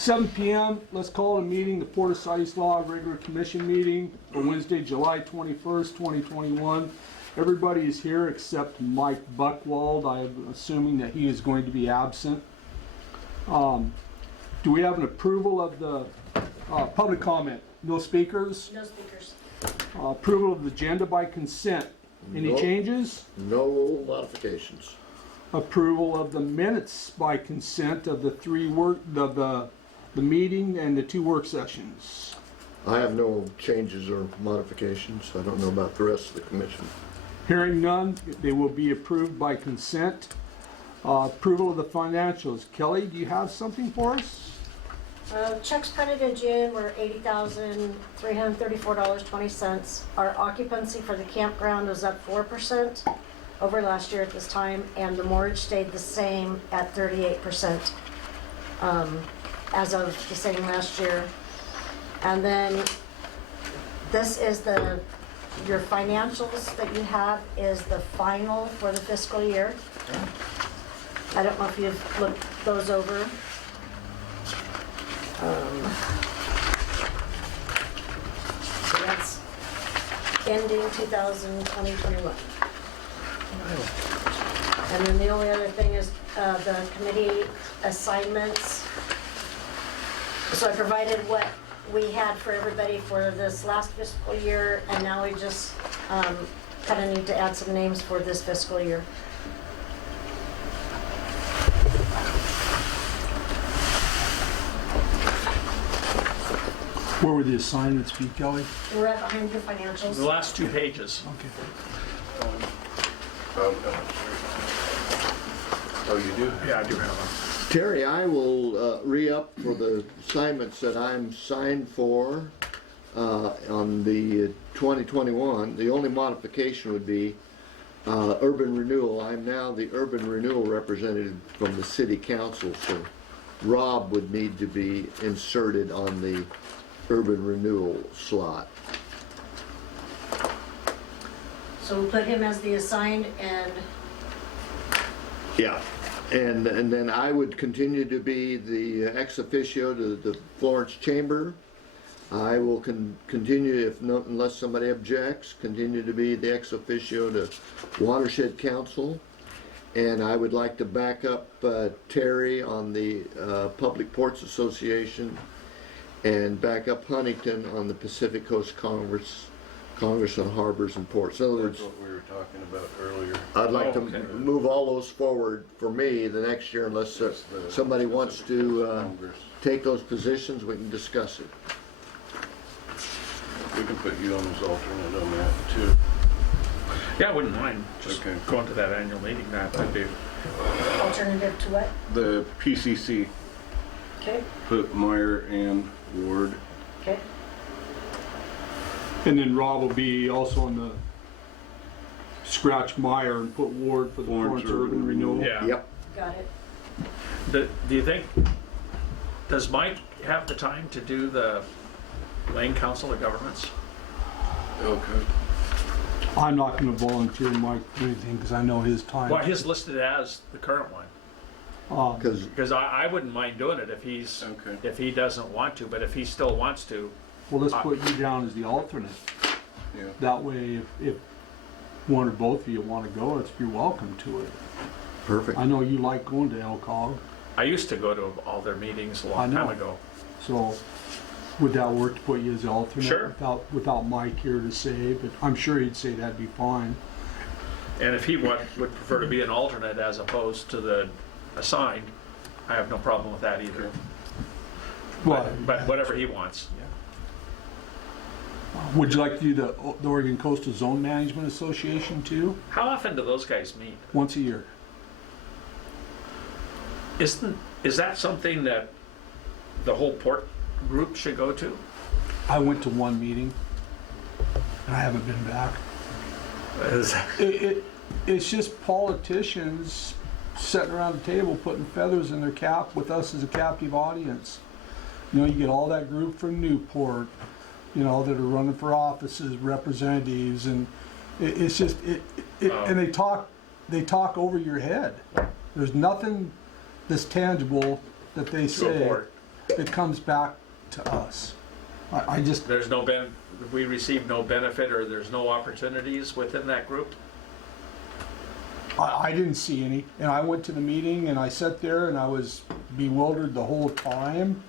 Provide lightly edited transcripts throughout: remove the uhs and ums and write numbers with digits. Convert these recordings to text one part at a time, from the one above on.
7 p.m., let's call a meeting, the Port of Siuslaw Regular Commission meeting for Wednesday, July 21st, 2021. Everybody is here except Mike Buckwald. I'm assuming that he is going to be absent. Do we have an approval of the public comment? No speakers? No speakers. Approval of the agenda by consent. Any No. changes? No modifications. Approval of the minutes by consent of the the meeting and the 2 work sessions. I have no changes or modifications. I don't know about the rest of the commission. Hearing none, they will be approved by consent. Approval of the financials. Kelly, do you have something for us? Checks printed in June were $80,334.20. Our occupancy for the campground was up 4% over last year at this time, and the mortgage stayed the same at 38% as of the same last year. And then this is your financials that you have is the final for the fiscal year. I don't know if you've looked those over. So that's ending 2021. And then the only other thing is the committee assignments. So I provided what we had for everybody for this last fiscal year, and now we just kind of need to add some names for this fiscal year. Where would the assignments be, Kelly? We're right behind your financials. The last 2 pages. Okay. Oh, you do? Yeah, I do have them. Terry, I will re-up for the assignments that I'm signed for on the 2021. The only modification would be urban renewal. I'm now the urban renewal representative from the city council, so Rob would need to be inserted on the urban renewal slot. So we'll put him as the assigned, and Yeah, and then I would continue to be the ex officio to the Florence Chamber. I will continue, unless somebody objects, continue to be the ex officio to Watershed Council. And I would like to back up Terry on the Public Ports Association and back up Huntington on the Pacific Coast Congress on Harbors and Ports. In other words, That's what we were talking about earlier. I'd like to Oh, okay. move all those forward for me the next year unless somebody wants to Congress. take those positions, we can discuss it. We can put you on as alternate on that too. Yeah, I wouldn't mind just Okay. going to that annual meeting. That'd be, alternative to what? The PCC, Okay, put Meyer and Ward. okay. And then Rob will be also on the scratch Meyer and put Ward for the Florence Florence Urban Renewal. yeah. Yep. Got it. Do you think, does Mike have the time to do the Lane Council of Governments? Okay. I'm not going to volunteer Mike for anything because I know his time. Well, he's listed as the current one. Because Because I wouldn't mind doing it if Okay. if he doesn't want to, but if he still wants to, Well, let's put you down as the alternate. Yeah. That way, if one or both of you want to go, you're welcome to it. perfect. I know you like going to LCOG, I used to go to all their meetings a I long know. time ago. so would that work to put you as the alternate? Sure. Without Mike here to say, but I'm sure he'd say that'd be fine. And if he would prefer to be an alternate as opposed to the assigned, I have no problem with that either. But whatever he wants. Would you like to do the Oregon Coastal Zone Management Association too? How often do those guys meet? Once a year. Is that something that the whole port group should go to? I went to one meeting, and I haven't been back. It's just politicians sitting around the table putting feathers in their cap with us as a captive audience. You know, you get all that group from Newport, you know, that are running for offices, representatives, and it's just and they talk over your head. There's nothing that's tangible that they say. Report. it comes back to us. I just, There's no we receive no benefit, or there's no opportunities within that group? I didn't see any, and I went to the meeting and I sat there and I was bewildered the whole time.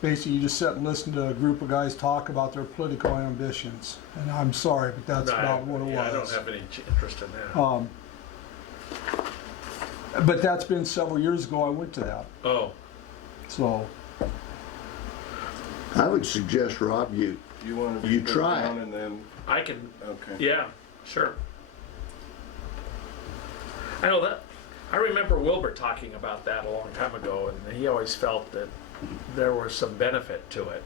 Basically, you just sit and listen to a group of guys talk about their political ambitions, and I'm sorry, but that's No, about what it was. yeah, I don't have any interest in that. But that's been several years ago I went to that, Oh, so. I would suggest, Rob, you want to You be put try down it. and then, I can, okay. yeah, sure. I know that, I remember Wilbur talking about that a long time ago, and he always felt that there was some benefit to it.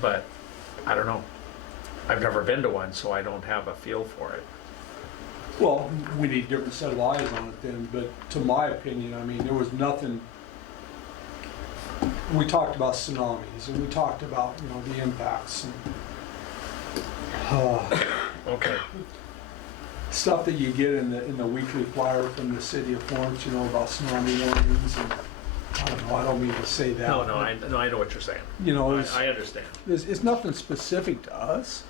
But, I don't know. I've never been to one, so I don't have a feel for it. Well, we need a different set of eyes on it then, but to my opinion, I mean, there was nothing. We talked about tsunamis and we talked about, you know, the impacts and Okay. stuff that you get in the weekly flyer from the city of Florence, you know, about tsunami warnings and, I don't know, I don't mean to say that. No, I know what you're saying. You know, it's, I understand. it's nothing specific to us.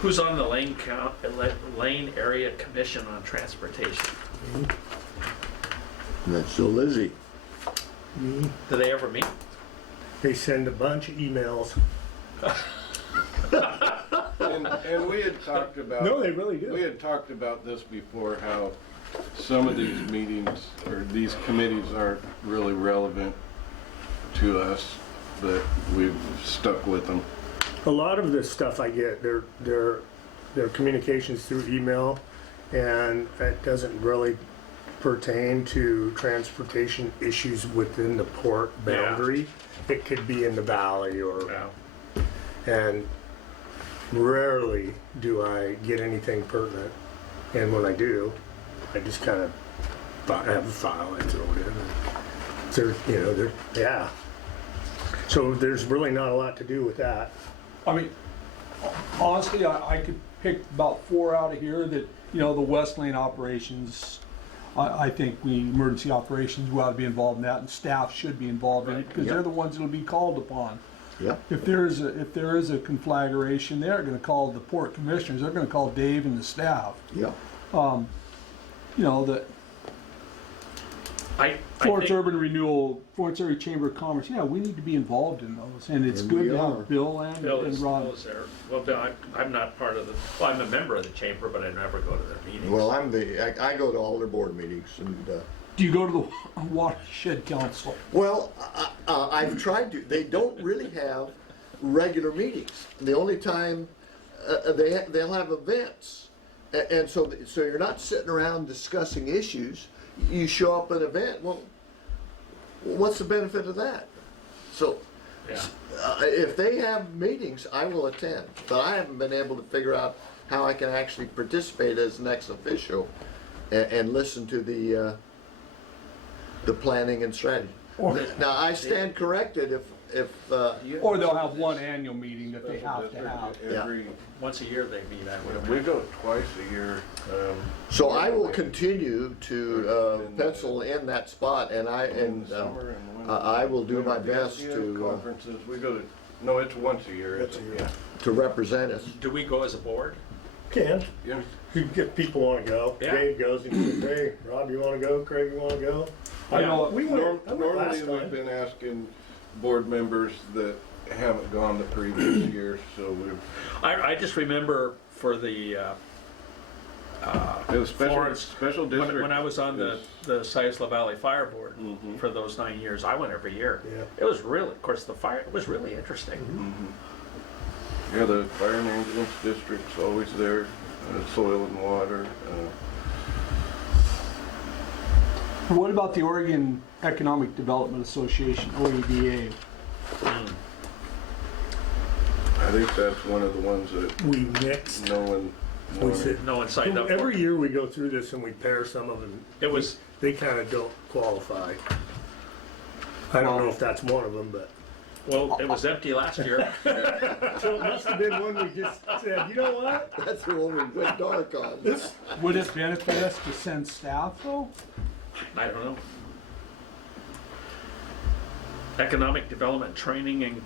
Who's on the Lane Area Commission on Transportation? That's so Lizzie. Me, Do they ever meet? they send a bunch of emails. And we had talked about. No, they really We do. had talked about this before, how some of these meetings or these committees aren't really relevant to us, but we've stuck with them. A lot of this stuff I get, they're communications through email, and it doesn't really pertain to transportation issues within the port Yeah. boundary. It could be in the valley or, No. and rarely do I get anything pertinent. And when I do, I just kind of have a file I throw it in. Yeah. So there's really not a lot to do with that. I mean, honestly, I could pick about 4 out of here that, you know, the West Lane operations, I think emergency operations, we ought to be involved in that, and staff should be involved in it, because they're the ones that'll be called upon. Yeah. If there is a conflagration, they're gonna call the port commissioners, they're gonna call Dave and the staff. Yeah. You know, the I Florence think, Urban Renewal, Florence Area Chamber of Commerce, yeah, we need to be involved in those, and it's And good we to are. have Bill and Bill is Ron. there. Well, Bill, I'm not part of I'm a member of the chamber, but I never go to their meetings. Well, I go to all their board meetings and, Do you go to the Watershed Council? well, I've tried to, they don't really have regular meetings. The only time, they'll have events. And so you're not sitting around discussing issues, you show up at an event, well, what's the benefit of that? So, Yeah. if they have meetings, I will attend, but I haven't been able to figure out how I can actually participate as an ex officio and listen to the planning and strategy. Now, I stand corrected if, Or they'll have one annual meeting that they have to have. Every, Once a year they meet, I would we imagine. go twice a year. so I will continue to pencil in that spot, and In the summer and when- I will do my when best the to Conferences, we go to, no, it's once a year. Once a year. to represent us. Do we go as a board? Can. Yeah. You get people want to go. Yeah. Dave goes and he says, hey, Rob, you want to go? Craig, you want to go? I know, We went, I went last Normally, we've time. been asking board members that haven't gone the previous year, so we've, I just remember for the it was Florence, special district. when I was on the Siasla Valley Fire Board Mhm. for those 9 years, I went every year. Yeah. It was really, of course, the fire, it was really interesting. Yeah, the fire and ambulance district's always there, soil and water. what about the Oregon Economic Development Association, OEDA? I think that's one of the ones that We mixed. no one We wanted. said, No one signed up for every it. year we go through this and we pair some of them. It was, They kind of don't qualify. I don't know if that's one of them, but. well, it was empty last year. So it must have been one we just said, you know what? That's the one we went dark on. Would it benefit us to send staff though? I don't know. Economic development training and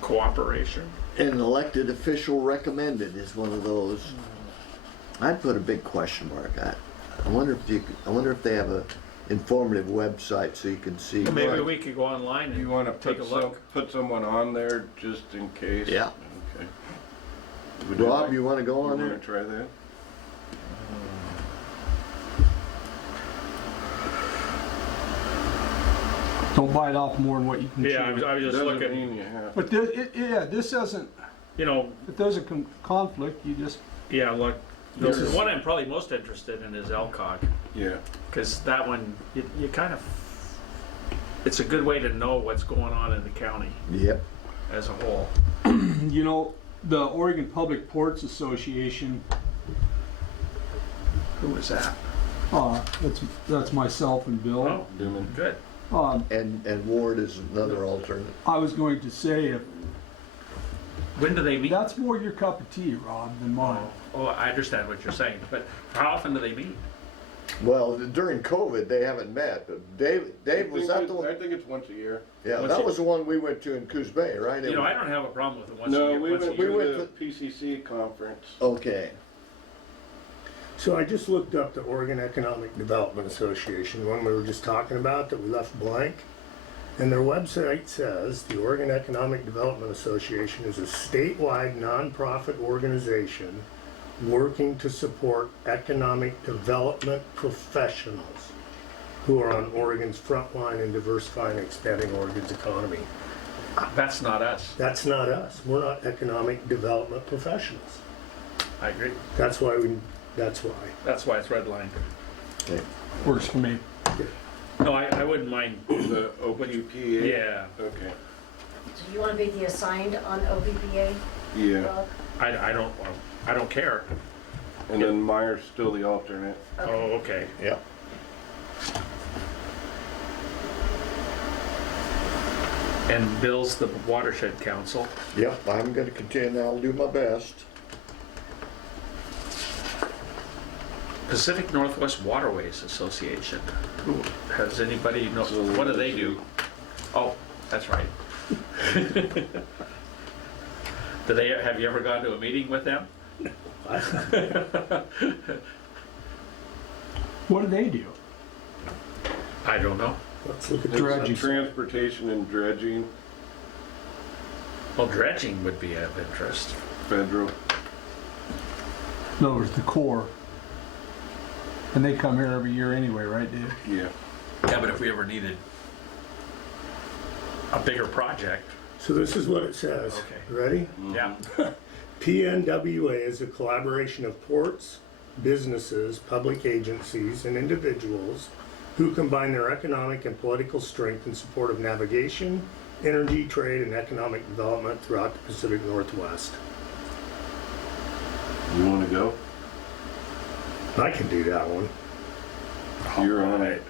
cooperation. An elected official recommended is one of those. I'd put a big question mark on. I wonder if they have a informative website so you can see. Maybe we could go online You want and to take a look. put someone on there just in case? Yeah. Okay. Would you Rob, like- you want to go on you there? wanna try that? Don't bite off more than what you can chew. Yeah, I was just Doesn't looking, mean you have. But this doesn't, you know, if there's a conflict, you just, yeah, look, the This is- one I'm probably most interested in is LCOG, Yeah. because that one, you kind of, it's a good way to know what's going on in the county Yep. as a whole. you know, the Oregon Public Ports Association, Who is that? that's myself and Bill. Oh, Doing good. And Ward is another alternate. I was going to say, if When do they meet? that's more your cup of tea, Rob, than mine. Oh, I understand what you're saying, but how often do they meet? Well, during COVID, they haven't met, but Dave, was that the I one? think it's once a year. Yeah, Once that a- was the one we went to in Coos Bay, right? You know, I don't have a problem with it once a No, year. we once a went year. we went to the PCC conference. Okay. So I just looked up the Oregon Economic Development Association, one we were just talking about that we left blank. And their website says the Oregon Economic Development Association is a statewide nonprofit organization working to support economic development professionals who are on Oregon's front line in diversifying and expanding Oregon's economy. That's not us. That's not us. We're not economic development professionals. I agree. That's why. That's That's why it's redlined. Okay. Works for me. No, I wouldn't mind. The OPPA? Yeah, Okay. Do you want to be the assigned on OBBA, Yeah. Rob? I don't care. And then Meyer's still the alternate. Oh, okay. Yep. And Bill's the Watershed Council. Yep, I'm gonna continue, I'll do my best. Pacific Northwest Waterways Association. Who, has anybody know, what do they do? Oh, that's right. Have you ever gone to a meeting with them? What do they do? I don't know. Let's look at It's Dredging. transportation and dredging, Well, dredging would be of interest. federal. No, it's the Corps. And they come here every year anyway, right, Dave? Yeah. Yeah, but if we ever needed a bigger project, So this is what it says. Okay. Ready? yeah. PNWA is a collaboration of ports, businesses, public agencies, and individuals who combine their economic and political strength in support of navigation, energy, trade, and economic development throughout the Pacific Northwest. You want to go? I can do that one. You're on it.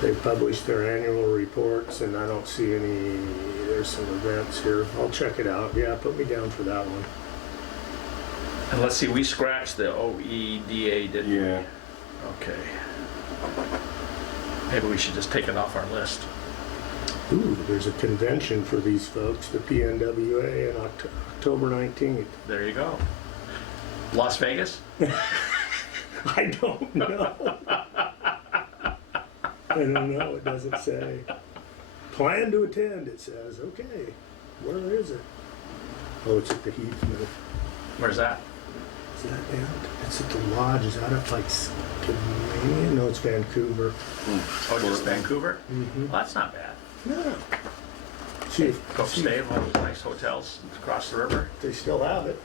They publish their annual reports, and I don't see any, there's some events here. I'll check it out. Yeah, put me down for that one. And let's see, we scratched the OEDA, didn't we? Yeah. Okay. Maybe we should just take it off our list. Ooh, there's a convention for these folks, the PNWA, on October 19th. There you go. Las Vegas? I don't know. I don't know, it doesn't say. Plan to attend, it says. Okay, where is it? Oh, it's at the Heath. Where's that? Is that down? It's at the lodge. Is that up like Scandinavia? No, it's Vancouver. Oh, just Vancouver? Mhm. Well, that's not bad. No. See if, Go see stay if in one of those nice hotels across the river. they still have it.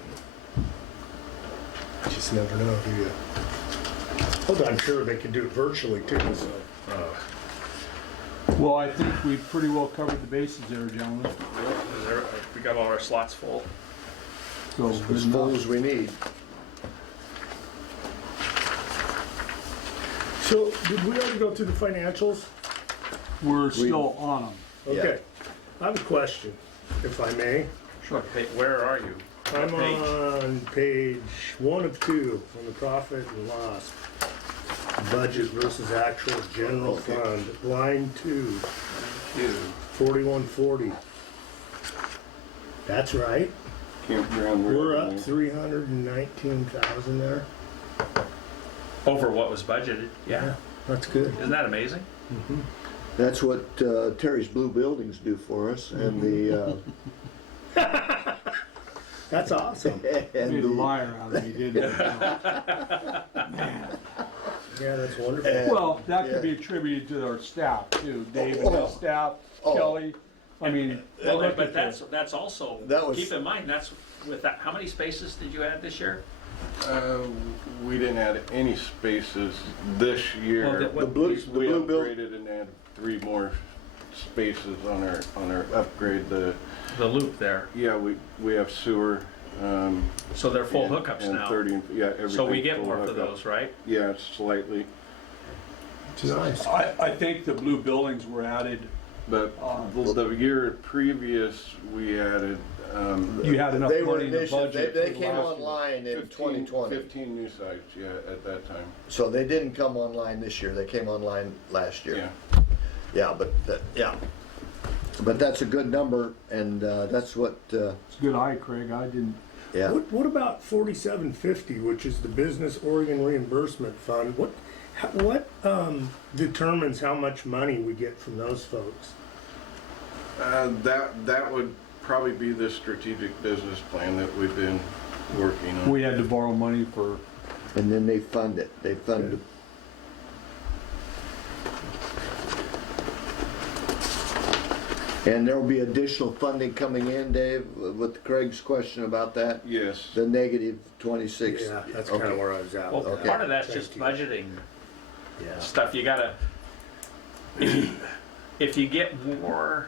I just never know, do you? Although I'm sure they could do it virtually too, so. Well, I think we've pretty well covered the bases there, gentlemen. We got all our slots full. So, As good full enough. as we need. So, did we already go through the financials? We're still on them. Okay. I have a question, if I may. Sure. Where are you? I'm Page. on page 1 of 2 on the profit and loss. budget versus actual general Okay. fund, line 2, Yeah. 4140. That's right. Campground We're up revenue. 319,000 there. Over what was budgeted, yeah. That's good. Isn't that amazing? That's what Terry's Blue Buildings do for us, and the That's awesome. and Made a the liar out of me, didn't it? Yeah, that's wonderful. Well, that Yeah. could be attributed to our staff too, Dave and Oh. his staff, Oh. Kelly. I mean, Well, look but at that's also, That was- keep in mind, that's with that, how many spaces did you add this year? We didn't add any spaces this year. Well, the blue We the blue build. upgraded and added 3 more spaces on our upgrade. The loop there. Yeah, we have sewer. So they're full and- hookups and now. 30, yeah, everything. So we get full more for hookup. those, right? Yeah, slightly, Nice. I think the blue buildings were added, but the year previous, we added, you had enough They were money in the initially, budget. they for came last year. online in 2020. 15 new sites, yeah, at that time, So they didn't come online this year, they came online last year. yeah. Yeah, but, yeah. But that's a good number, and that's what, It's a good eye, Craig, I didn't, yeah. What about 4750, which is the Business Oregon Reimbursement Fund? What determines how much money we get from those folks? That would probably be the strategic business plan that we've been working on. we had to borrow money for, And then they fund it, they fund it. And there will be additional funding coming in, Dave, with Craig's question about that, Yes, the negative 26. Yeah, that's kind Okay. of where I was at. Well, Okay. part of that's just Thank budgeting Yeah. stuff. You gotta, if you get more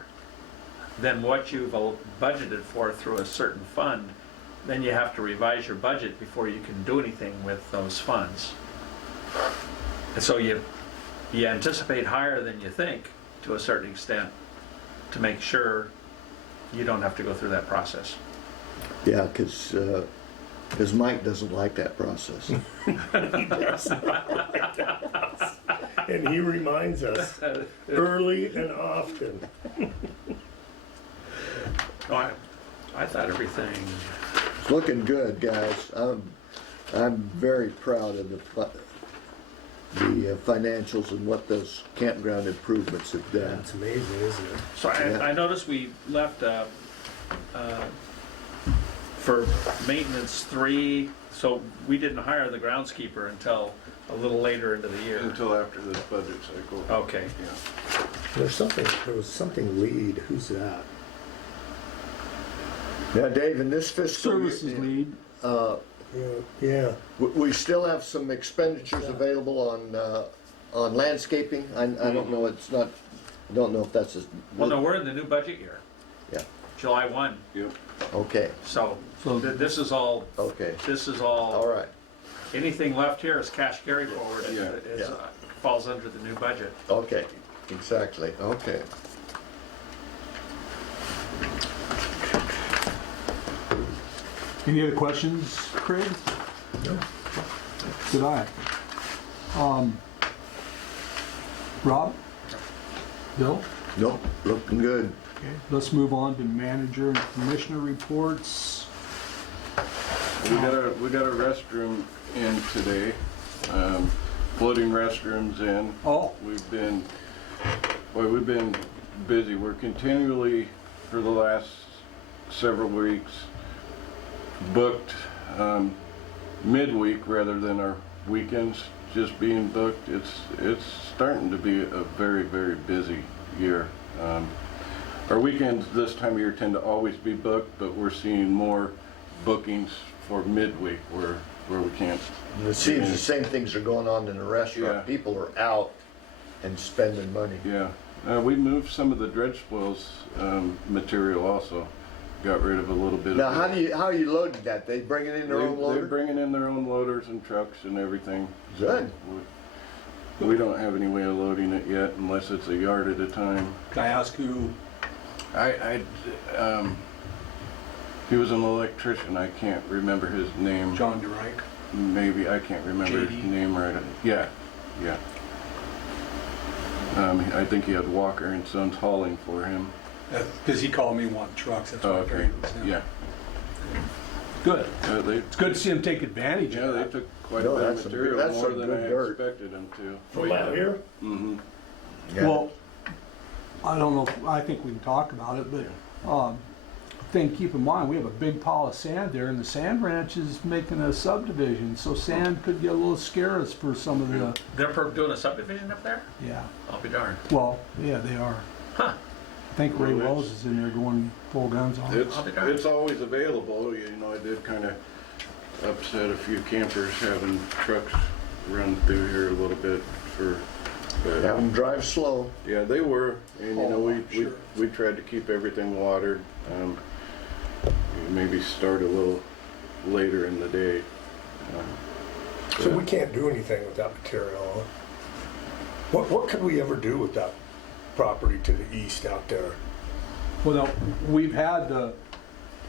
than what you've budgeted for through a certain fund, then you have to revise your budget before you can do anything with those funds. And so you anticipate higher than you think to a certain extent to make sure you don't have to go through that process. Yeah, because Mike doesn't like that process. And he reminds us early and often. Oh, I thought everything, It's looking good, guys. I'm very proud of the financials and what those campground improvements have done. That's amazing, isn't it? so Yeah. I noticed we left for maintenance 3, so we didn't hire the groundskeeper until a little later into the year. until after this budget cycle. Okay. Yeah. There was something lead. Who's that? Now, Dave, in this fiscal services year, lead. Yeah. we still have some expenditures available on landscaping. I don't know, I don't know if that's, Well, no, we're in the new budget year, yeah, July 1, Yep. okay, so So- this is all, okay, all, right, anything left here is cash carry forward. Yeah. It falls under the new budget. okay, exactly, okay. Any other questions, Craig? No. Good eye. Rob? Bill? Nope, looking good. Okay, let's move on to manager and commissioner reports. We got a restroom in today, floating restrooms in. Oh, We've been busy. We're continually, for the last several weeks, booked midweek rather than our weekends just being booked. It's starting to be a very, very busy year. Our weekends this time of year tend to always be booked, but we're seeing more bookings for midweek where we can't. And it seems the same things are going on in the Yeah. restaurant. People are out and spending money. Yeah, we moved some of the dredge spoils material also. Got rid of a little bit Now, of it. how are you loading that? They bringing in their own They're loader? bringing in their own loaders and trucks and everything. So Good. we don't have any way of loading it yet unless it's a yard at a time. can I ask who? He was an electrician. I can't remember his name. John DeRike. Maybe I can't remember his JD. name right. Yeah, Yeah. I think he had Walker and Sons hauling for him. Because he called me wanting trucks, that's Oh, why I okay, figured it was him. yeah. Good. They, It's good to see him take advantage yeah, of they that. took quite No, a bit of that's some material, good- that's more some than good I dirt. expected him to. From out here? Mm-hmm. Well, I don't know, I think we can talk about it, but, keep in mind, we have a big pile of sand there, and the sand ranch is making a subdivision, so sand could get a little scarce for some of the, They're doing a subdivision up there? yeah. I'll be darned. Well, yeah, they are. Huh. I think Ray Well, Wells is in there going full guns on it. It's always available, I did kind of upset a few campers having trucks run through here a little bit but, Have them drive slow. yeah, they were, and Oh, sure. we tried to keep everything watered. Maybe start a little later in the day. So we can't do anything with that material, huh? What could we ever do with that property to the east out there? Well, now, we've had the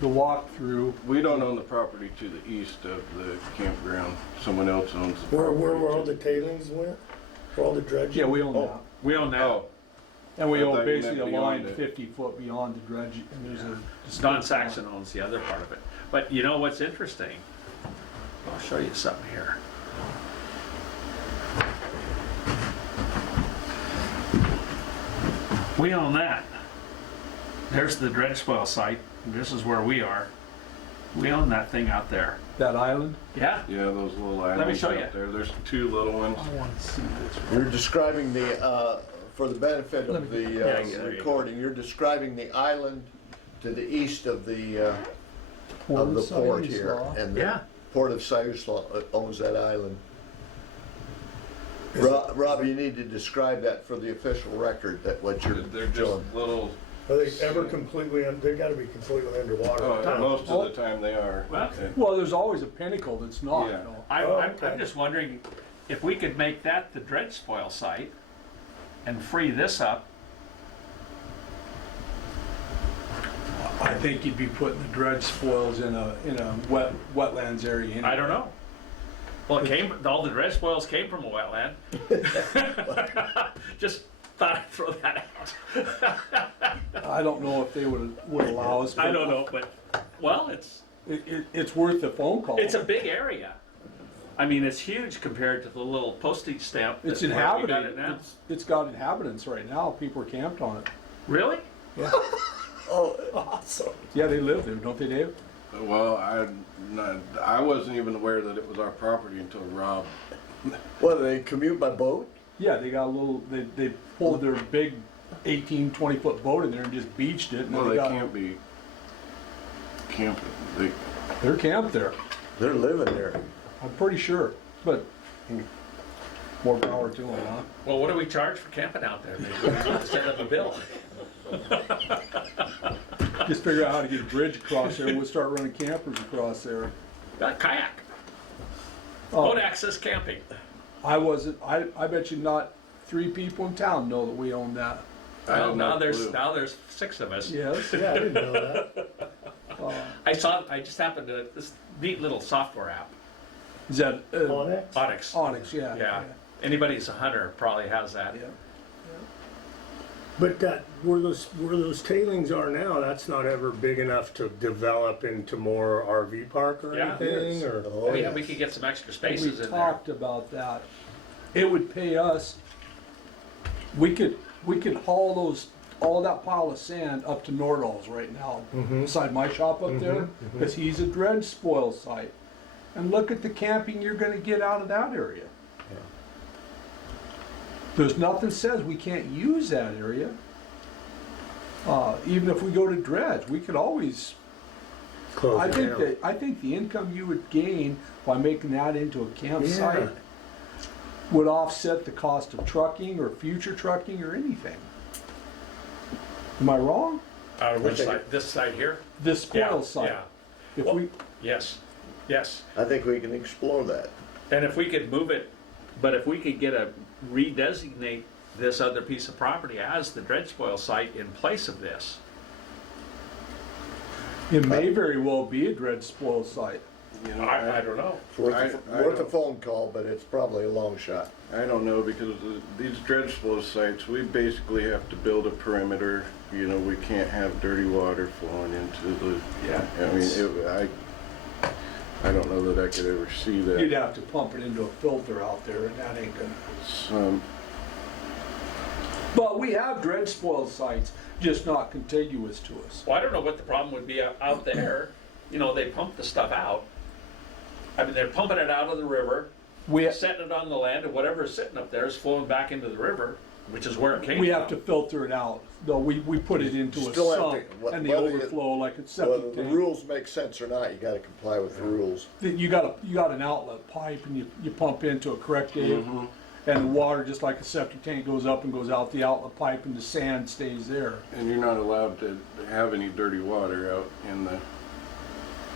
walkthrough. We don't own the property to the east of the campground. Someone else owns the property. Where all the tailings went? Where all the dredging? Yeah, we own Oh. that. We own that. Oh, And we I own thought you basically a meant line beyond it. 50 foot beyond the dredge, and there's a. Don Saxon owns the other part of it. But you know what's interesting? I'll show you something here. We own that. There's the dredge spoil site. This is where we are. We own that thing out there. That island? Yeah? yeah, those little islands show out you. there. There's two little ones. I want to see this. You're describing the, for the benefit of the Yeah, there you go. recording, you're describing the island to the east of the Port of port Sileslaw. here. And the Yeah. Port of Sileslaw owns that island. Rob, you need to describe that for the official record, that what you're They're just showing. little, Are they ever completely, they gotta be completely underwater. most of the time they are. Well, Well, there's always a pinnacle that's not, Yeah. though. I'm just wondering if we could make that the dredge spoil site and free this up. I think you'd be putting the dredge spoils in a wetlands area anyway. I don't know. Well, all the dredge spoils came from a wetland. Just thought I'd throw that out. I don't know if they would allow us. I don't know, but, well, It's worth a phone call. it's a big area. I mean, it's huge compared to the little postage stamp. It's that- where we got inhabited. it now. It's got inhabitants right now. People are camped on it. Really? Oh, Awesome. Yeah, they live there, don't they, Dave? Well, I wasn't even aware that it was our property until Rob. well, they commute by boat? Yeah, they got a little. They pulled their big 18, 20-foot boat in there and just beached it. And Well, then they got, can't be camping. They're camped there. They're living there. I'm pretty sure, but more power to them, huh? Well, what do we charge for camping out there? Maybe we need to set up a bill. Just figure out how to get a bridge across there. We'll start running campers across there. Got kayak. Oh, Boat access camping. I wasn't. I bet you not 3 people in town know that we own that. I Well, have now no there's clue. 6 of us. Yes. Yeah, I didn't know that. I just happened to, this neat little software app, Is that Onyx? Onyx. Onyx? Yeah. Yeah. Anybody who's a hunter probably has that. Yeah. But that, where those tailings are now, that's not ever big enough to develop into more RV park or Yeah. anything, or? Oh, We, yeah. we could get some extra We spaces in there. talked about that. It would pay us. We could haul all that pile of sand up to Nordall's right now, beside my shop up there, because he's a dredge spoil site. And look at the camping you're going to get out of that area. There's nothing says we can't use that area. Even if we go to dredge, we could always. Close I it think down. that I think the income you would gain by making that into a campsite Yeah. would offset the cost of trucking or future trucking or anything. Am I wrong? Which side? This side here? This spoil Yeah, site. yeah. If Well- we, Yes, yes. I think we can explore that. And if we could move it, but if we could redesignate this other piece of property as the dredge spoil site in place of this. it may very well be a dredge spoil site. You know, I don't know. It's worth, I worth a don't- phone call, but it's probably a long shot. I don't know, because these dredge flow sites, we basically have to build a perimeter. You know, we can't have dirty water flowing into the, Yeah. I mean, I don't know that I could ever see You'd that. have to pump it into a filter out there, and that ain't gonna. Some, But we have dredge spoil sites, just not contiguous to us. Well, I don't know what the problem would be out there. You know, they pump the stuff out. I mean, they're pumping it out of the river, We, setting it on the land, and whatever's sitting up there is flowing back into the river, which is where it came we from. have to filter it out. No, we put it into a Still have to- sump, and the whether you- overflow like it's Whether septic the tank. rules make sense or not, you gotta comply with the rules. You got an outlet pipe, and you pump into it, correct, Dave? And the water, just like a septic tank, goes up and goes out the outlet pipe, and the sand stays there. and you're not allowed to have any dirty water out in the,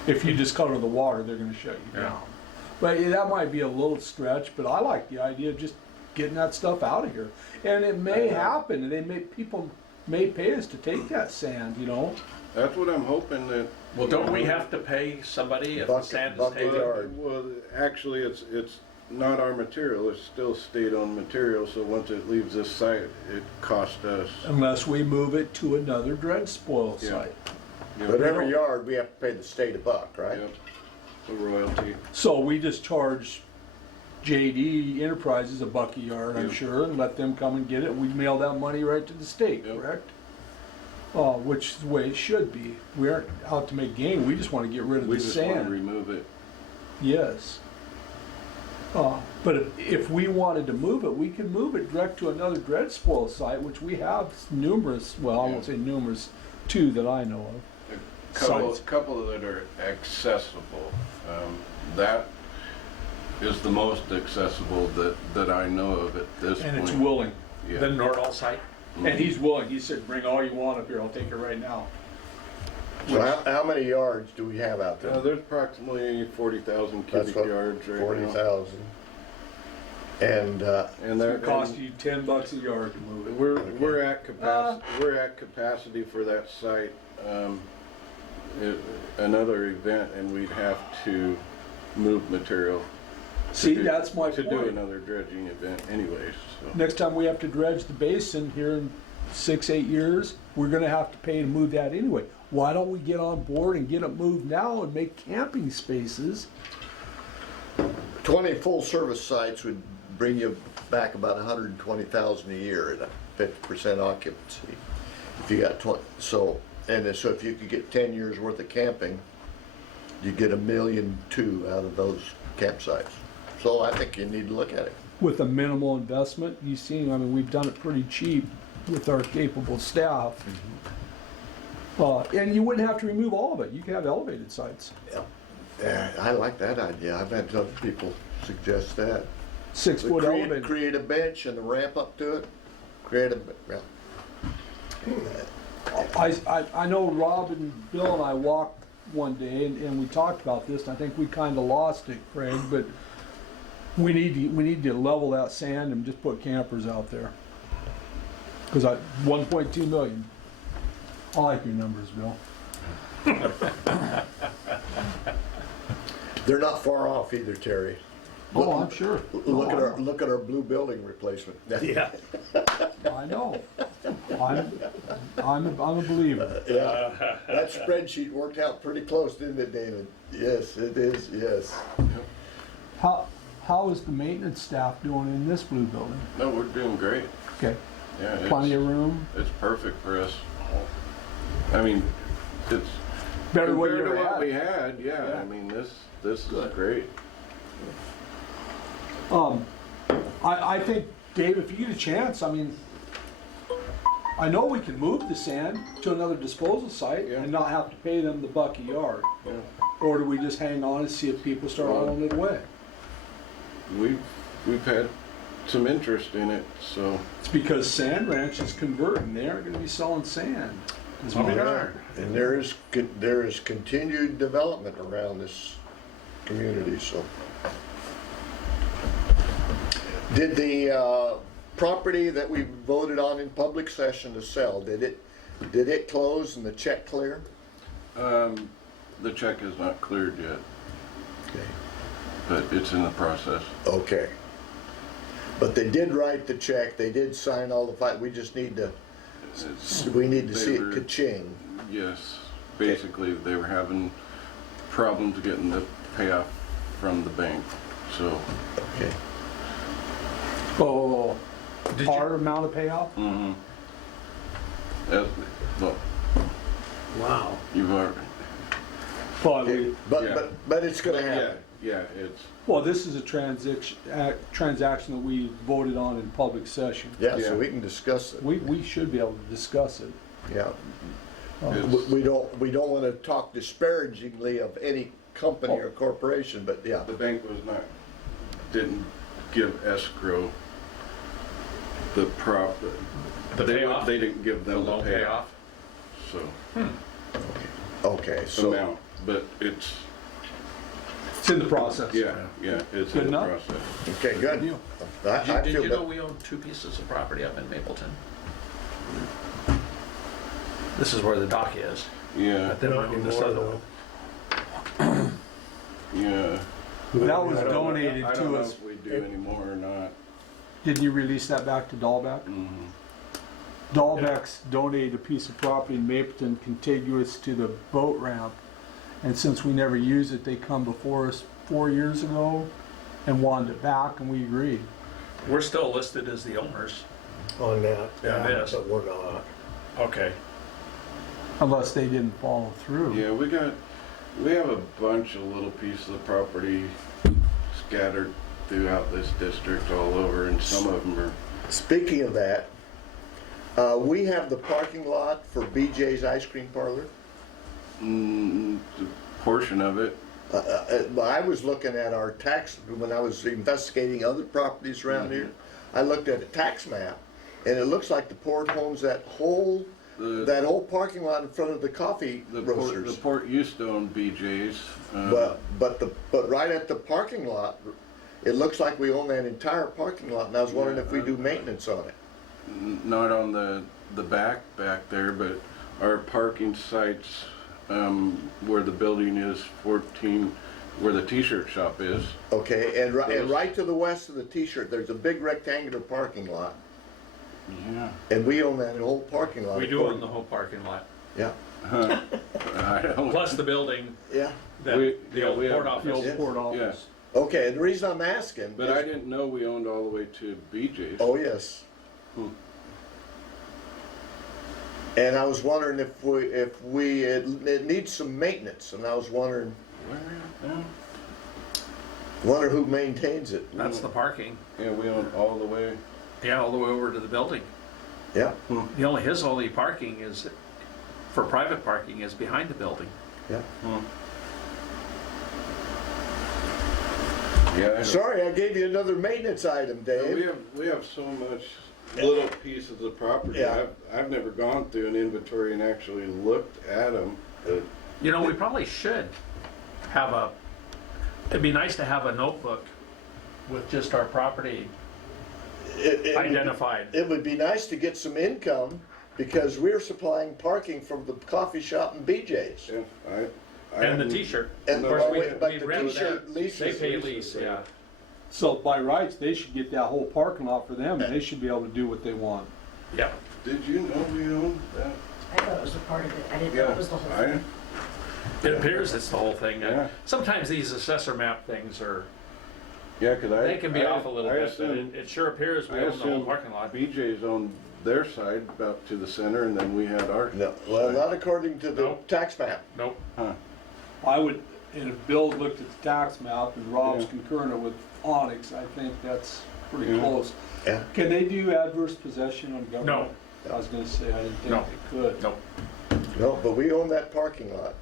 If you just cover the water, they're gonna shut you Yeah. down. But yeah, that might be a little stretch, but I like the idea of just getting that stuff out of here. And it may happen, and people may pay us to take that sand, you know? that's what I'm hoping that. Well, don't we have to pay somebody if the Bucket- sand is bucket taken? yard. Well, actually, it's not our material, it's still state-owned material, so once it leaves this site, it costs us. Unless we move it to another dredge spoil Yeah. site. you know, But every yard, we have to pay the state a buck, right? Yep, a royalty. So we just charge JD Enterprises $1 a yard, I'm Yeah. sure, and let them come and get it. We mail that money right to the state, Yep. correct? Which is the way it should be. We aren't out to make gain, we just wanna get rid of We the just want to sand. remove it. Yes. But if we wanted to move it, we could move it direct to another dredge spoil site, which we have numerous, well, I won't say numerous, 2 that I know of. Sites. Couple that are accessible. That is the most accessible that I know of at this point. And it's willing. Yeah. The Nordall site? And he's willing, he said, bring all you want up here, I'll take it right now. So how many yards do we have out there? There's approximately 40,000 That's cubic what- yards right now. 40,000. And, And It they're, cost you $10 a yard to move it. we're at capacity for that site. Another event and we'd have to move material. See, to do- that's my To do point. another dredging event anyways, so. Next time we have to dredge the basin here in 6-8 years, we're gonna have to pay to move that anyway. Why don't we get on board and get it moved now and make camping spaces? 20 full-service sites would bring you back about 120,000 a year at a 50% occupancy. If you got 20, so if you could get 10 years worth of camping, you get $1.2 million out of those campsites. So I think you need to look at it. With a minimal investment, you see, I mean, we've done it pretty cheap with our capable staff. And you wouldn't have to remove all of it, you could have elevated sites. Yeah, I like that idea. I've had other people suggest that. 6-foot elevated. Create a bench and a ramp up to it. Well, I know Rob and Bill and I walked one day and we talked about this, and I think we kinda lost it, Craig, but we need to level that sand and just put campers out there. 'Cause 1.2 million. I like your numbers, Bill. they're not far off either, Terry. Oh, I'm sure. Look at our blue building replacement. Yeah. I know. I'm a believer. Yeah, that spreadsheet worked out pretty close, didn't it, David? Yes, it is, yes. How is the maintenance staff doing in this blue building? No, we're doing great. Okay, Yeah, plenty of it's, room, it's perfect for us. I mean, it's better than what you compared to ever what we had. had, yeah, Yeah. I mean, this Good. is great. I think, Dave, if you get a chance, I mean, I know we can move the sand to another disposal site Yeah. and not have to pay them the $1 a yard. Yeah. Or do we just hang on and see if people start Well, hauling it away? We've had some interest in it, so. It's because Sand Ranch is converting, they aren't gonna be selling sand. is Oh, my- yeah. And there is continued development around this community, so. Did the property that we voted on in public session to sell, did it close and the check clear? The check is not cleared yet. Okay. but it's in the process. Okay. But they did write the check, they did sign all the we just need to, we need to see it They were- ka-ching. Yes, basically, they were having problems getting the payoff from the bank, so. Okay. Oh, Did par you, amount of payoff? Mm-hmm. Well, Wow. you've already. Well, Okay, we, but it's gonna Yeah, happen. yeah, it's, well, this is a transaction that we voted on in public session. Yeah, Yeah. so we can discuss it, We should be able to discuss it. yeah. it's, We don't wanna talk disparagingly of any company or corporation, but yeah. the bank didn't give escrow the The payoff? They didn't give the them the loan payoff, payoff? so, Okay, so, amount, but it's, It's in the process. yeah, it's Good in the enough? process. okay, good. Deal. I Did feel you know that, we own 2 pieces of property up in Mapleton? This is where the dock is. Yeah, But then we Not own this anymore, other one. yeah. That was I don't know- donated I don't to know us. if we do anymore or not. Didn't you release that back to Dahlbeck? Mhm. Dahlbeck's donated a piece of property in Mapleton contiguous to the boat ramp. And since we never used it, they come before us 4 years ago and wanted it back, and we agreed. We're still listed as the owners. On that. Yeah, it is. But we're not. Okay. Unless they didn't follow through. Yeah, we have a bunch of little pieces of property scattered throughout this district all over, and some of them are, speaking of that, we have the parking lot for BJ's Ice Cream Parlor. a portion of it. I was looking at our tax, when I was investigating other properties around here, I looked at a tax map, and it looks like the port owns that whole parking lot in front of the coffee The roasters. port used to own BJ's. But right at the parking lot, it looks like we own that entire parking lot, and I was wondering if we do maintenance on it. Not on the back there, but our parking sites, where the building is 14, where the t-shirt shop is. Okay, and right to the west of the T-shirt, there's a big rectangular parking lot, Yeah. and we own that whole parking lot. We do own the whole parking lot, Yeah, I don't. plus the building, yeah. that, We- the yeah, old we port have- The office. old port office. Okay, and the reason I'm asking But is- I didn't know we owned all the way to BJ's. Oh, yes. Hmm. And I was wondering it needs some maintenance, and I was wondering Where? who maintains it. That's the parking. Yeah, we own all the way. Yeah, all the way over to the building. Yeah, His only parking is, for private parking, is behind the building. yeah. Yeah, I know. Sorry, I gave you another maintenance item, Dave. We have so much little pieces of property. Yeah. I've never gone through an inventory and actually looked at them. But We probably should have it'd be nice to have a notebook with just our property It would be- identified. It would be nice to get some income, because we're supplying parking from the coffee shop and BJ's. yeah, I And the haven't- t-shirt. And Of course, but we the rent t-shirt that. leases. They pay lease, yeah. So by rights, they should get that whole parking lot for them, and they should be able to do what they want. Yeah. Did you know we owned that? I thought it was a part of it. I didn't know Yeah, it was the whole I, thing. It appears it's the whole thing. Yeah. Sometimes these assessor map things yeah, 'cause they can be off a little I bit, but assumed- it sure appears we I own the whole assumed parking lot. BJ's owned their side about to the center, and then we had our. No, well, not according to the Nope. tax map. Nope. Huh. I would, and if Bill looked at the tax map and Rob's Yeah. concurrent with Onyx, I think that's pretty Yeah. close. Yeah. Can they do adverse possession on government? No. I was gonna say, I didn't think No. they could. Nope. No, but we own that parking lot,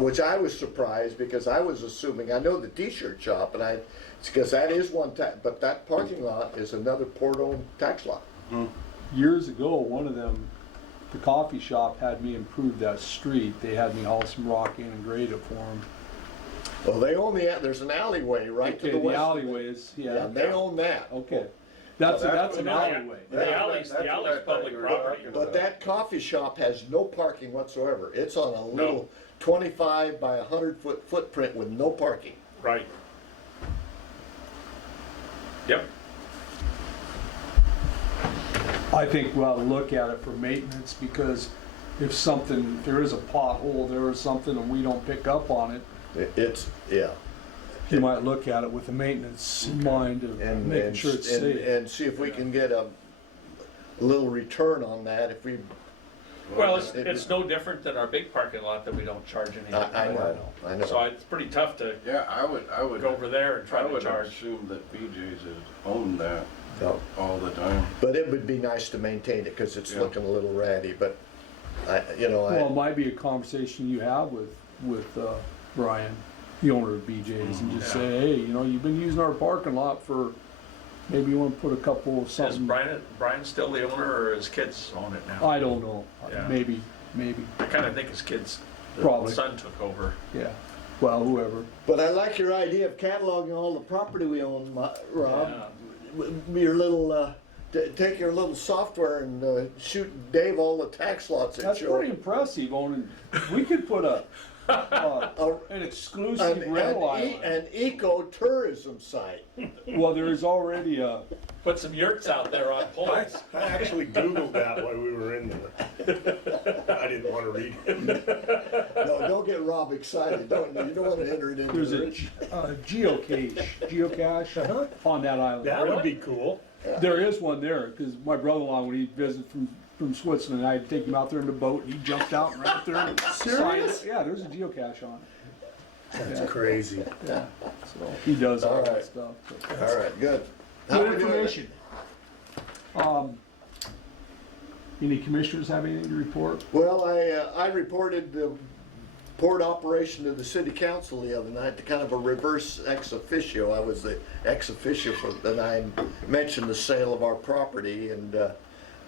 which I was surprised, because I was assuming, I know the t-shirt shop, and because that is one tax, but that parking lot is another port-owned tax lot. Years ago, one of them, the coffee shop had me improve that street. They had me haul some rock in and grade it for them. Well, they own there's an alleyway right to Okay, the west. the alleyways, Yeah, yeah. they own that. Okay. That's an No, alleyway. The alley's That's what I thought public you were property. talking But about. that coffee shop has no parking whatsoever. It's on a little 25 by 100 foot footprint with no parking. Right. Yep. I think we ought to look at it for maintenance, because if there is a pothole, there is something and we don't pick up on it, It's, yeah. you might look at it with the maintenance in mind of making sure it's safe. And see if we can get a little return on that if we. Well, it's no different than our big parking lot that we don't charge anything. I know. So it's pretty tough to Yeah, I would go over there and try I to would charge. assume that BJ's has owned that Yeah. all the time. But it would be nice to maintain it, because it's Yeah. looking a little ratty, but Well, it might be a conversation you have with Brian, the owner of BJ's, and just Yeah. say, hey, you've been using our parking lot for, maybe you wanna put a couple of Is something. Brian still the owner, or his kids own it now? I don't know, Yeah. maybe, I kinda think his kids, the Probably. son took over. yeah, well, whoever. But I like your idea of cataloging all the property we own, Rob. Yeah. Your little, take your little software and shoot Dave all the tax lots that That's show. pretty impressive, owning, we could put an exclusive rental island. An eco-tourism site. Well, there is already a, Put some yurts out there on poles. I actually Googled that while we were in there. I didn't want to read it. No, don't get Rob excited. You don't want to enter it into there's the. a geocache on that island. That would be cool. There is one there, because my brother-in-law, when he visited from Switzerland, I'd take him out there in the boat, and he jumped out and ran up there. And Serious? Yeah, there's a geocache on it. That's crazy. Yeah, so he does all All that right. stuff. All right, good. How Good we doing? information. Any commissioners have anything to report? Well, I reported the port operation to the city council the other night, kind of a reverse ex officio. I was the ex officio and I mentioned the sale of our property, and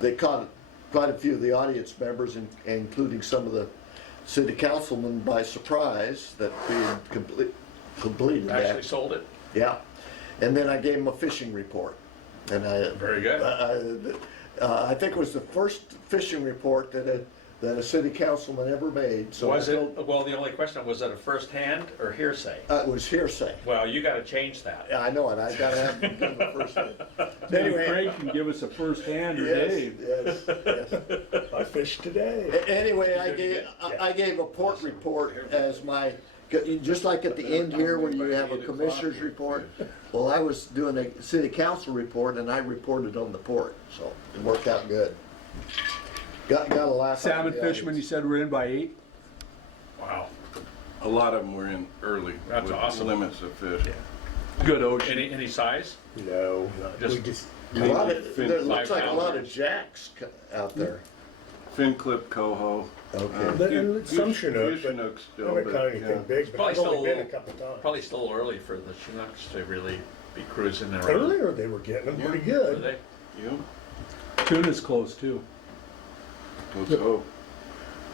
they caught quite a few of the audience members, including some of the city councilmen, by surprise that we had completed that. Actually sold it. Yeah, and then I gave them a fishing report, and Very good. I think it was the first fishing report that a city councilman ever made. So Was I it, told- well, the only question, was it a first hand or hearsay? It was hearsay. Well, you gotta change that. Yeah, I know it. I gotta have give him a first hand. Maybe Anyway, Craig can give us a first-hand, or Dave. yes. I fished today. Anyway, I gave a port report as my, just like at the end here where you have a commissioner's report. Well, I was doing a city council report and I reported on the port, so it worked out good. Got a laugh. out of Salmon the fishermen, you audience. said we're in by 8? Wow. A lot of them were in early. That's with awesome. Limits of fish. Good ocean. Any size? No, Just- we just, A lot of, Fin- there looks like a 5 lot of pounders. jacks out there. Fin clip coho. Okay. But some Chinook, but Chinooks I still, haven't but, caught anything yeah. big, but Probably I've only still- been a couple times. Probably still early for the Chinooks to really be cruising around. Earlier, they were getting them pretty Were good. they? Yeah, Tuna's close, too. let's hope.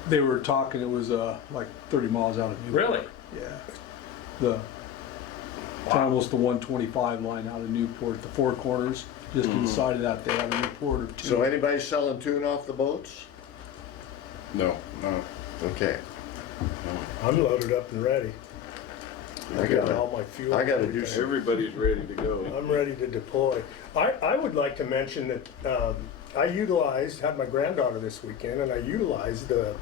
They were talking, it was like 30 miles out of Newport. Really? Yeah. The, almost the 125 line out of Newport, the Four Corners, just inside of that, they have a report or two. So anybody selling tuna off the boats? No, no. Okay. I'm loaded up and ready. I I got gotta- all my fuel. I gotta and do everything. Everybody's ready to go. I'm ready to deploy. I would like to mention that I had my granddaughter this weekend, and I utilized the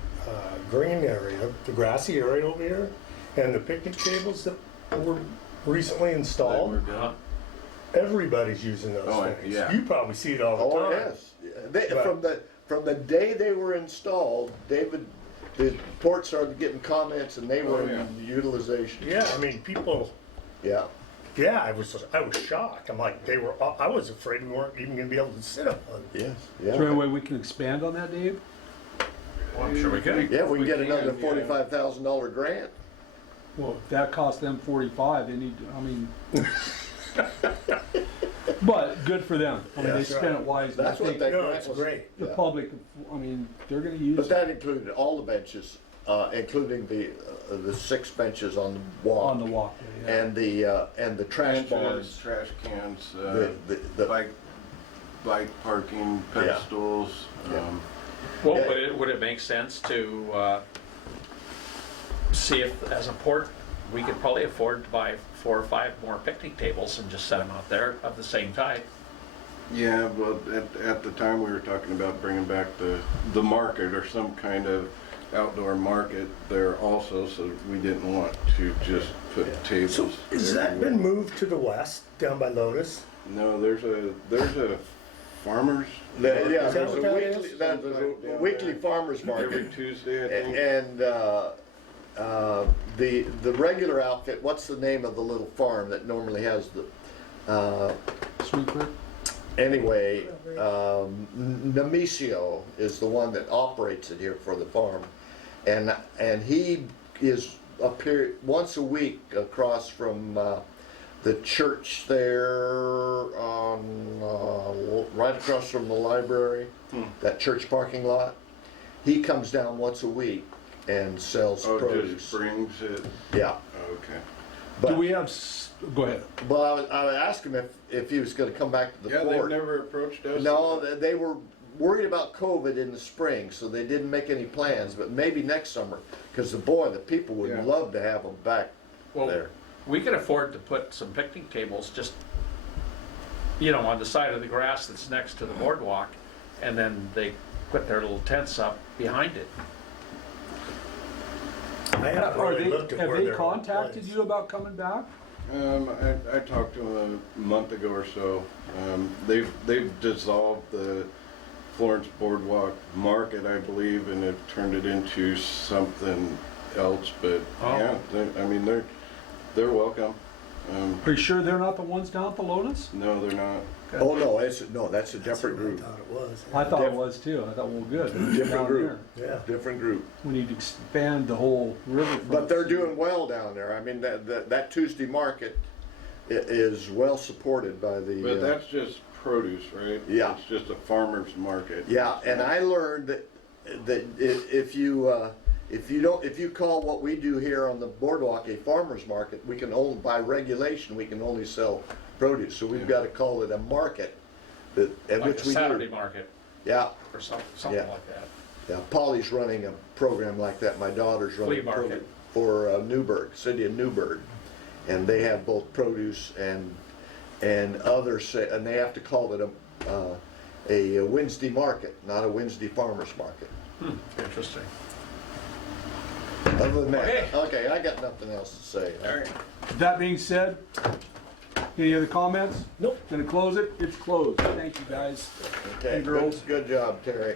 green area, the grassy area over here, and the picnic tables that were recently They were installed. done. Everybody's using those Oh, things. yeah. You probably see it all the Oh, time. yes. They, Right. from the day they were installed, the port started getting comments and they were Oh, yeah. in utilization. Yeah, I mean, people. Yeah. Yeah, I was shocked. I'm like, I was afraid we weren't even gonna be able to sit on one. Yes. Is there any way we can expand on that, Dave? Well, I'm sure we could. Yeah, we can get another yeah. $45,000 grant. Well, if that cost them 45, they need, I mean. But good for them. I mean, they That's spent right. it wisely. I That's what think they. No, grant it's was. great. the Yeah. public, I mean, they're gonna use But it. that included all the benches, including the 6 benches on the wall. On the walkway, yeah. And the trash Benches, barns. trash cans, The- bike parking, Yeah. pedestals. Yeah. Well, Yeah. would it make sense to see if, as a port, we could probably afford to buy 4 or 5 more picnic tables and just set them out there of the same type. Yeah, well, at the time, we were talking about bringing back the market or some kind of outdoor market there also, so we didn't want to just put tables. So has that everywhere. been moved to the west, down by Lotus? No, there's a farmer's. Yeah, Is that there's what a that weekly, is? that's a weekly farmer's Every market. Tuesday, I think. And, the regular outfit, what's the name of the little farm that normally has the, Sweeper. anyway, Nemesio is the one that operates it here for the farm. And he is appear once a week across from, the church there on, right across from the library, that church parking lot. He comes down once a week and sells Oh, produce. just brings it, Yeah. okay. Do But, we have, go ahead. well, I would ask him if he was gonna come back to the Yeah, they've fort. never approached us. No, they were worried about COVID in the spring, so they didn't make any plans, but maybe next summer, because the people would Yeah. love to have them back Well, there. we could afford to put some picnic tables just, on the side of the grass that's next to the boardwalk, and then they put their little tents up behind it. I haven't Are really they, looked at have where they they're contacted placed. you about coming back? I talked to them a month ago or so. They've dissolved the Florence Boardwalk Market, I believe, and have turned it into something else, but Oh. yeah, they're welcome. Are you sure they're not the ones down at the Lotus? No, they're not. Oh, no, that's a That's different what I group, thought it was. I thought it was too. I thought, well, good. Different Down group. there. Yeah. different group. We need to expand the whole river. But they're doing well down there. I mean, that Tuesday market is well supported by the. But that's just produce, right? Yeah. It's just a farmer's market. Yeah, and I learned that if you call what we do here on the boardwalk a farmer's market, we can only, by regulation, we can only sell produce. So we've Yeah. got to call it a market, at Like which a we Saturday do. market Yeah, or something Yeah. like that. yeah. Polly's running a program like that. My daughter's running Flea a market. program for Newburgh, city of Newburgh, and they have both produce and and they have to call it a Wednesday market, not a Wednesday farmer's market. Interesting. Other than Okay. that, okay, I got nothing else to say. All right. That being said, any other comments? Nope. Gonna close it? It's closed. Thank you, guys. Okay, Hey, girls. good job, Terry.